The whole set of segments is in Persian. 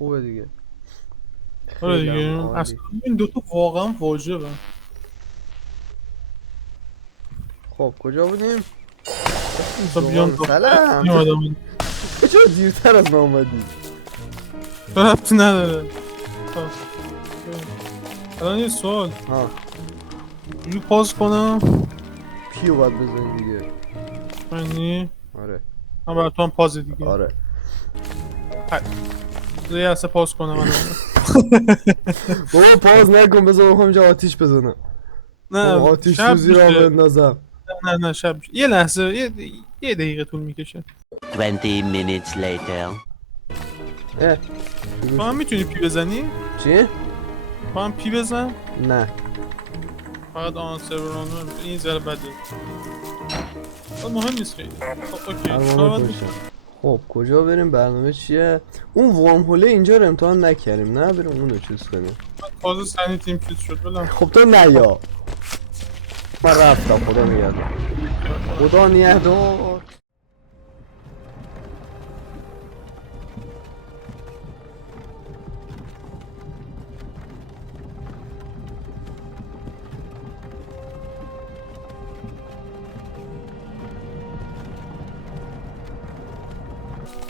خوبه دیگه. آره خیلی هم دیگه عالی. اصلا این دوتا واقعا واجبه. خب کجا بودیم؟ تا بیان زغال سلام. این آدم کجا دیرتر از ما اومدی؟ ربطی نداره. خب. الان یه سوال ها اینو پاس کنم پیو باید بزنی دیگه. یعنی آره من برای تو هم پاز دیگه آره. یه هسته پاس کنم الان. بابا پاز نکن، بذار میخوام اینجا آتیش بزنم. نه آتیش شب سوزی را میشه. بندازم. نه شب میشه. یه لحظه یه دقیقه طول میکشه. 20 minutes later. اه تو هم میتونی پی بزنی؟ چی؟ تو هم پی بزن؟ نه فقط آن سروران این ذره بده. مهم نیست خیلی. خب اوکی برنامه چهار باید پشتم. خب کجا بریم؟ برنامه چیه؟ اون وام هوله اینجا رو امتحان نکردیم، نه بریم اونو چیز کنیم. تازه سنی تیم چیز شد بلم. خب تو نیا، من رفتم. خدا نگهدار. خدا نگهدار.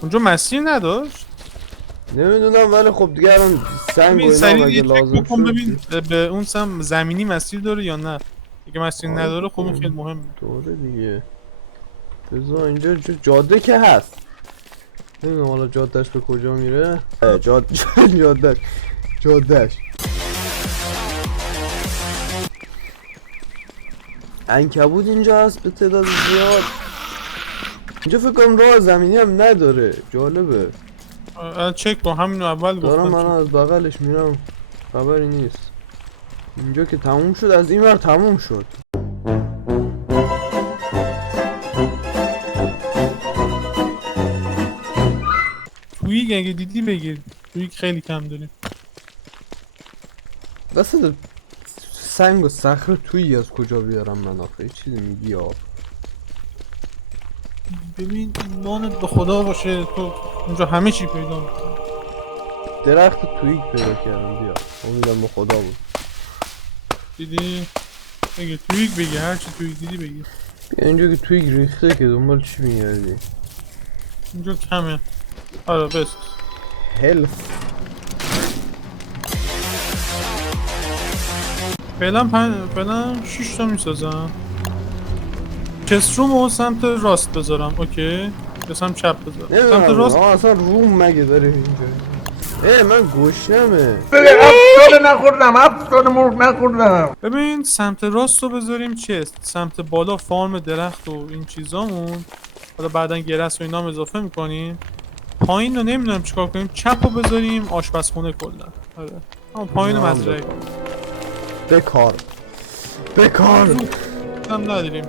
اونجا مسیر نداشت؟ نمیدونم ولی خب دیگه الان سنگ و ببین اینا سریع اگه یه چک لازم بکن شد ببین به اون سم زمینی مسیر داره یا نه. اگه مسیر آره نداره خب این دیگه. خیلی مهمه. دوره دیگه. بذار اینجا جاده که هست. نمیدونم حالا جادهش به کجا میره. جادهش عنکبوت اینجا هست به تعداد زیاد. اینجا فکر کنم راه زمینی هم نداره. جالبه. چک کن همینو اول دارم من گفتم. از بغلش میرم، خبری نیست. اینجا که تموم شد، از این ور تموم شد. تویگ اگه دیدی بگیر. تویگ خیلی کم داریم. وسط سنگ و صخره تویی از کجا بیارم من آخه؟ یه چیزی میگی ها. ببین ایمانت به خدا باشه تو اونجا همه چی پیدا میکنی. درخت تویی پیدا کردم، بیا. امیدم به خدا بود. دیدی؟ بگیر تویگ بگیر هرچی تویگ دیدی بگیر. بیا اینجا که تویی ریخته که دنبال چی میگردی؟ اینجا کمه. آره بس. هلف. فعلا 6 تا میسازم. چسترومو سمت راست بذارم اوکی یا سمت چپ بذارم؟ سمت نمیدونم راست. اصلا روم مگه داره اینجا؟ من گشنمه. هفتاد مرغ نخوردم. ببین سمت راست رو بذاریم چست، سمت بالا فارم درخت و این چیزامون. حالا بعدا گرس و اینام اضافه میکنیم. پایین رو نمیدونم چیکار کنیم. چپ رو بذاریم آشپزخونه کلا. آره اما پایین نه، مزرعه بکار هم نداریم.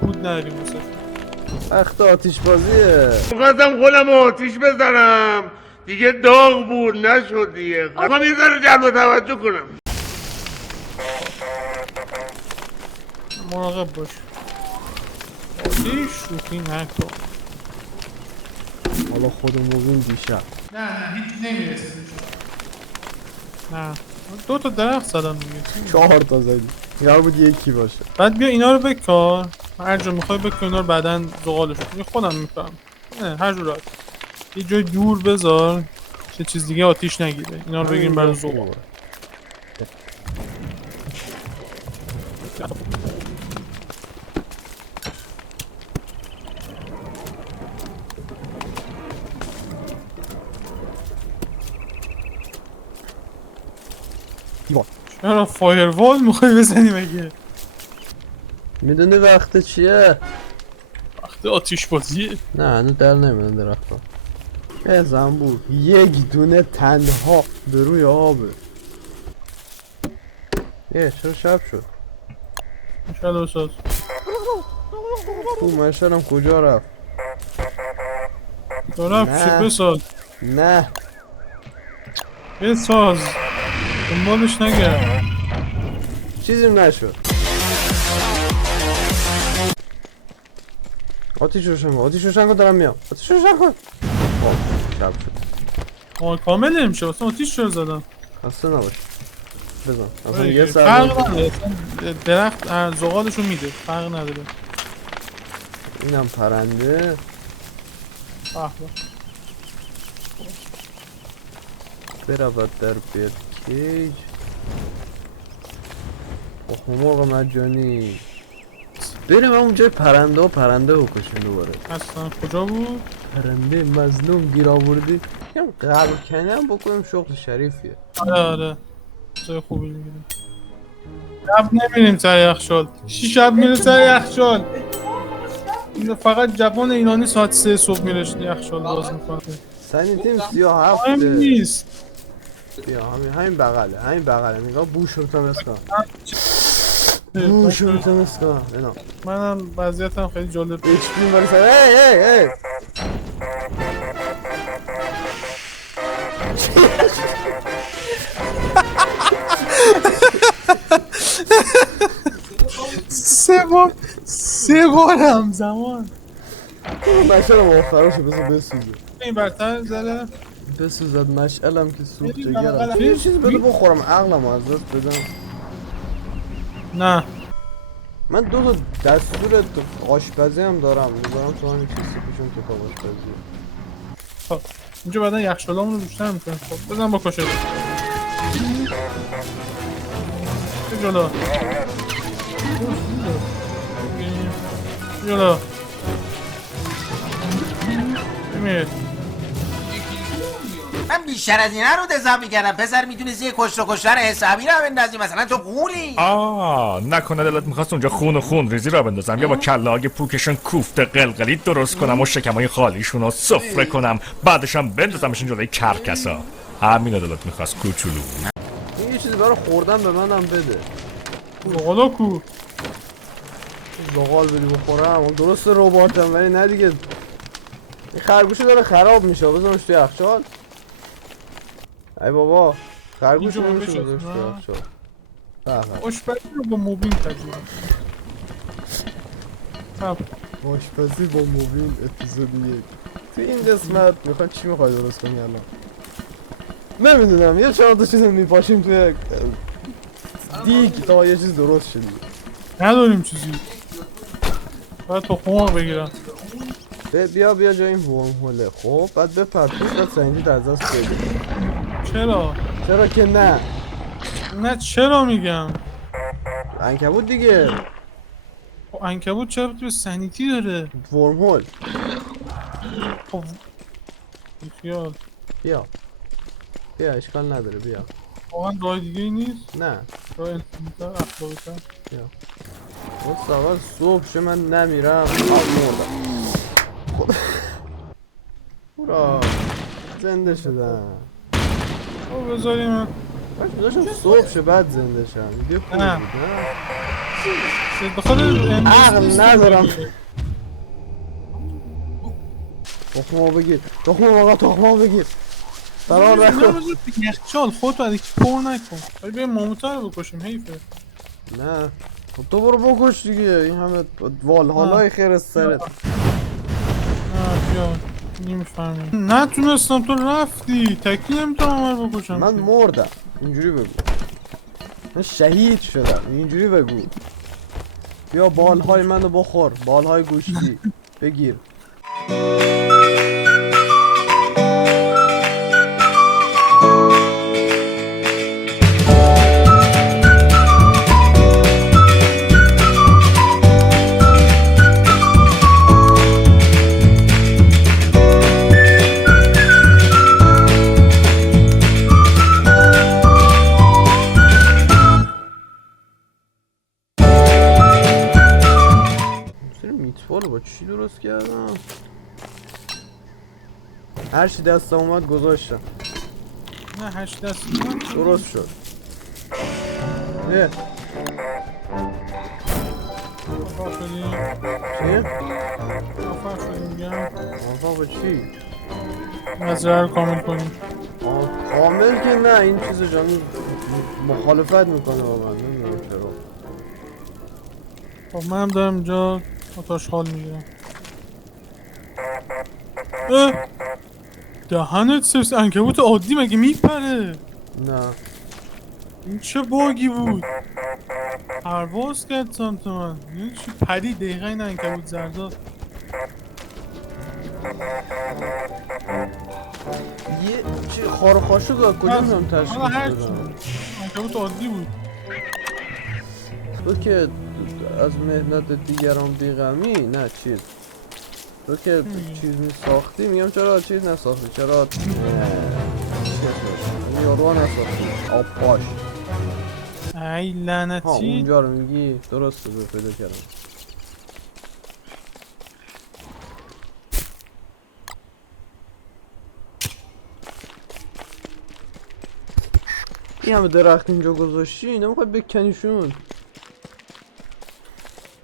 پود نداریم واسه. وقت آتیش بازیه. میخواستم خودم آتیش بزنم دیگه، داغ بود نشد دیگه. خواستم یه ذره جلب توجه کنم. مراقب باش. آتیش شوخی نکن. حالا خودمون ببین دیشب. نه هیچ نمیرسه. نه 2 تا درخت زدم دیگه. 4 تا زدی. قرار بود یکی باشه. بعد بیا اینا رو بکار. هر جا میخوای بکار اینا رو بعداً زغالش کن. خودم میکنم. نه هر جور راحت. یه جای دور بذار چه چیز دیگه آتیش نگیره. اینا رو بگیریم برای زغال. چرا فایروال میخوای بزنی مگه؟ میدونی وقت چیه؟ وقتی آتیش بازیه. نه هنوز در نمیدن درخت ها. زنبور یک دونه تنها به روی آبه. چرا شب شد؟ مشعل بساز. تو مشعلم کجا رفت؟ دارم نه. پیشت بساز. نه بساز دنبالش نگرد. چیزیم نشد. آتیش روشن کن دارم میام. آتیش روشن کن. شب شد. کامل نمیشه اصلا آتیش چرا زدم خسته نباش بزن اصلا یه سر فرق نداره اصلا درخت زغالشو میده فرق نداره. اینم پرنده به به. برود در برکیج اخماق مجانی بریم اونجای پرنده بکشیم دوباره. اصلا کجا بود؟ پرنده مظلوم گیر آوردی هم قلب کنم بکنیم شغل شریفیه. آره جای خوبی میگیریم. شب نمیریم سر یخچال. شب میره سر یخچال. این فقط جوان ایرانی ساعت 3 صبح میره یخچال باز میکنه. سنی تیم 37 مهم نیست. بیا همین بغله نگاه بوشو تمسکن بوشو تمسکن اینا منم وضعیتم خیلی جالب. ایچ پی مال سر ای سه بار همزمان مشعلم آخراشو بذار بسوزه. این برتر زده بسوزد مشعلم که سوخت بریم جگرم. بغل. یه چیز بده بخورم عقلم از دست بدم. نه من دو تا دستور آشپزی هم دارم. میذارم تو همین چیزی پیشون کتاب آشپزی. خب اینجا بعدا یخچالامون رو بیشتر میکنیم. خب بزن بکشه چه جلو جلو بمیر. من بیشتر از اینا رو دزم میکردم پسر. میتونستی یه کشتر حسابی رو بندازی مثلا تو قولی. نکنه دلت میخواست اونجا خون ریزی را بندازم یا با کلاهای پوکشون کوفته قلقلی درست کنم و شکمای خالیشون رو سفره کنم بعدشم بندازمشون جلوی کرکسا. همینو دلت میخواست کوچولو. این یه چیزی برای خوردن به منم بده. زغالا کو زغال بدی بخورم. اون درست رباتم ولی نه دیگه. این خرگوشه داره خراب میشه. بذارمش تو یخچال. ای بابا خرگوش اینجا نمیشه بشه. بذارش تو یخچال. بله. آشپزی رو با موبین تجربه. خب آشپزی با موبین اپیزود 1. تو این قسمت میخوان چی میخوای درست کنی الان؟ نمیدونم یه 4 تا چیز میپاشیم توی دیگ تا یه چیز درست شدی. نداریم چیزی. باید تو خمار بگیرم. بیا جای این ورم هوله. خب بعد بپر توش بعد سنجی در دست بگیر. چرا که نه چرا میگم عنکبوت دیگه. خب عنکبوت چرا تو سنیتی داره؟ ورم هول. خب خیال بیا اشکال نداره بیا. واقعا راه دیگه ای نیست؟ نه راه انسانی‌تر اخلاقی‌تر. بس اول صبح شه من نمیرم مردم. هورا زنده شدم. خب بذاریم باش بذارشم صبح شه بعد زنده شم. دیگه خوب نه. بود نه بخاطر عقل ندارم. تخمه بگیر تخمه بگیر فرار نکن. یخچال خودتو از یکی پر نکن. باید بریم ماموتا رو بکشیم حیفه. نه خب تو برو بکش دیگه. این همه والهالای خیر از سرت. نه بیا نمیفهمی. نتونستم تو رفتی تکی نمیتونم عمر بکشم. من مردم اینجوری بگو. من شهید شدم اینجوری بگو. بیا بالهای منو بخور. بالهای گوشتی بگیر. میتوالو با چی درست کردم؟ هر چی دستم اومد گذاشتم. نه 8 دست درست شد. نه موفق شدیم. چی؟ موفق شدیم میگم. موفق با چی؟ مزرعه رو کامل کنیم. کامل که نه. این چیز جان مخالفت میکنه با من. نمیدونم چرا. خب منم دارم اینجا آتش حال میگیرم. دهنت سرس عنکبوت عادی مگه میپره؟ نه این چه باگی بود؟ پرواز کرد سمت من. این چی پرید دقیقا این عنکبوت زردا. یه چی خار و خاشو داد کجا میام تشکیل حالا هر چی بدم بود. عنکبوت عادی بود. تو که از مهنت دیگران بیغمی نه چیز تو که چیز ساختی میگم چرا چیز نساختی چرا یارو نساختی آب پاش ای ها لعنتی. اونجا رو میگی درسته به پیدا کردم این همه درخت اینجا گذاشتی نمیخوای بکنیشون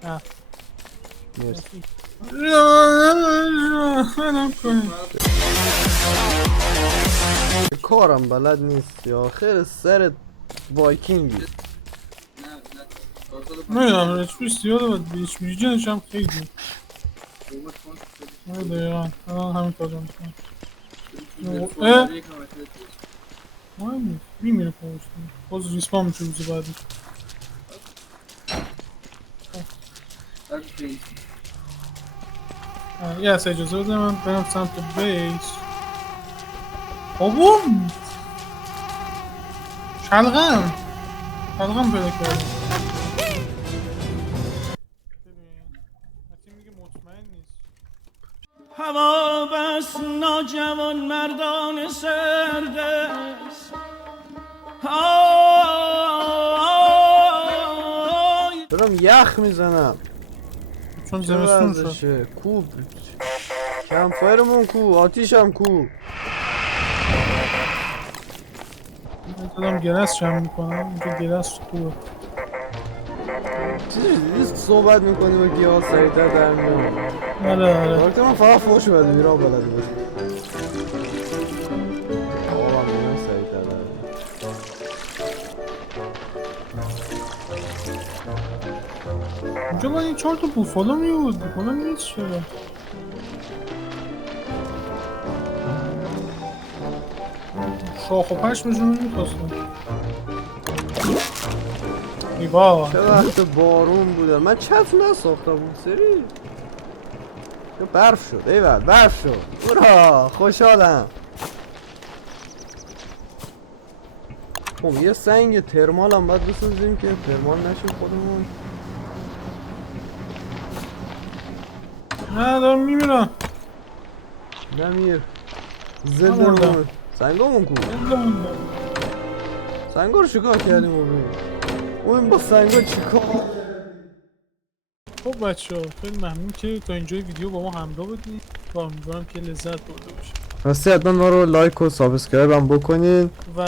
نه. مرسی کارم بلد نیست یا خیر سرت وایکینگی نمیدونم رچپی زیاده باید رچپی جنش هم خیلی دقیقا الان همین کار رو میکنم. مهم نیست میمیره پاوشتون باز ریسپان میشه روز بعدی. یه از اجازه بده من برم سمت بیس. بابا شلغم پیدا کردم. ببین حتی میگه مطمئن نیست. هوا بس ناجوان مردان سرد است دارم یخ میزنم چون چه زمستون شد. وضعشه کو کمپایرمون کو آتیشم کو دادم گرس جمع میکنم اینجا گرس خوبه. چیزی دیدی صحبت میکنی با گیاه سریعتر در میام آره وقتی من فقط فوش بده بیرا بلده باشی آقا من سریعتر در میام اینجا باید این 4 تا بوفالو میبود. بوفالو نیست چرا؟ شاخ و پشمشون رو میخواستم. ایوا چه وقت بارون بوده من چت نساختم اون سری یا برف شد ایول برف شد برا خوشحالم خب یه سنگ ترمال هم باید بسازیم که ترمال نشیم خودمون نه دارم میمیرم. نمیر نمردم. زندمون سنگامون کو سنگا رو چیکار کردیم اون با سنگا چیکار خب بچه ها خیلی ممنون که تا اینجای ویدیو با ما همراه بودید و امیدوارم که لذت برده باشید. راستی حتما ما رو لایک و سابسکرایب هم بکنین و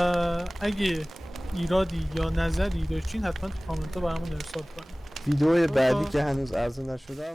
اگه ایرادی یا نظری داشتین حتما تو کامنت ها برامون ارسال کنید. ویدیو بعدی که هنوز عرضه نشدم